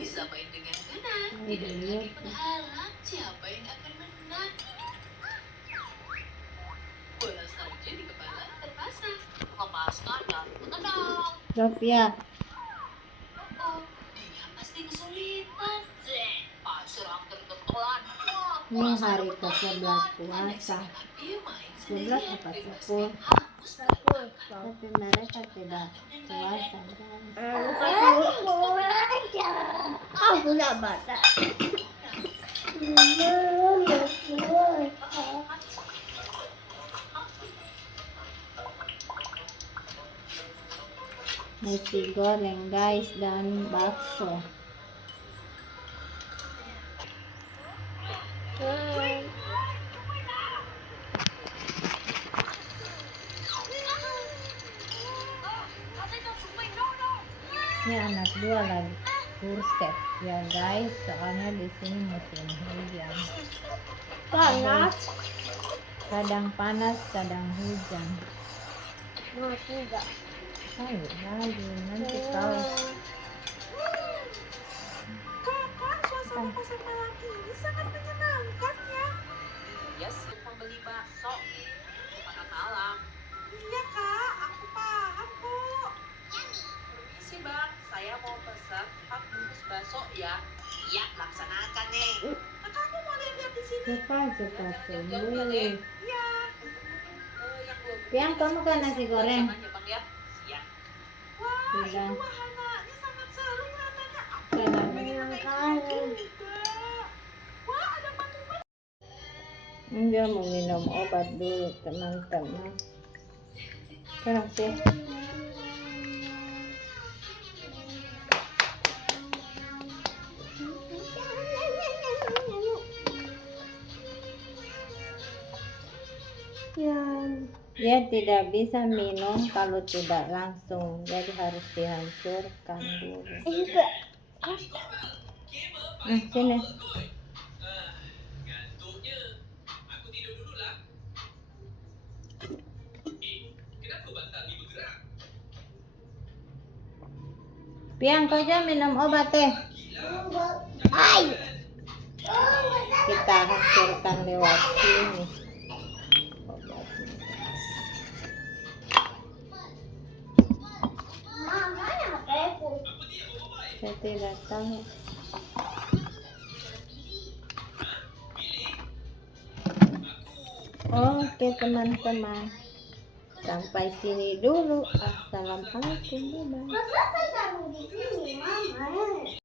Bisa main dengan tenang, tidak lagi berharap siapa yang akan menang. Bola salju di kepala terpasang, melepaskan dan menendang. Sophia, Oh, dia pasti kesulitan. Serang terketelan. ini hari ke-11 puasa. 11 apa 10? Tapi mereka tidak puasa. Aku tidak baca. Nasi goreng guys dan bakso. Ini anak dua lagi kurset ya guys, soalnya di sini musim hujan. Panas. Kadang panas, kadang hujan. Tidak. Ayo lagi nanti kau. Kakak, suasana pasar malam ini sangat menyenangkan ya. Iya sih, pembeli bakso. Makan malam. Iya kak, aku paham kok. Permisi bang, saya mau pesan 4 bungkus bakso ya. Iya, laksanakan nih. Kakak, aku mau lihat-lihat di sini. Cepat Jauh-jauh ya, sembuh. Dek. Iya. Yang kamu kan nasi goreng. Jangan ya, Bang, ya. Siap. Wah, Sudah. itu wahananya sangat seru katanya. Aku Sudah. pengen main juga. Wah, ada batu-batu. Dia mau minum obat dulu teman-teman. Kenapa? Dia tidak bisa minum kalau tidak langsung, jadi harus dihancurkan dulu. Sini. Piang, kau jangan minum obat teh. Kita hancurkan lewat sini. Saya tidak tahu. Oke teman-teman, sampai sini dulu. Assalamualaikum. Bye-bye.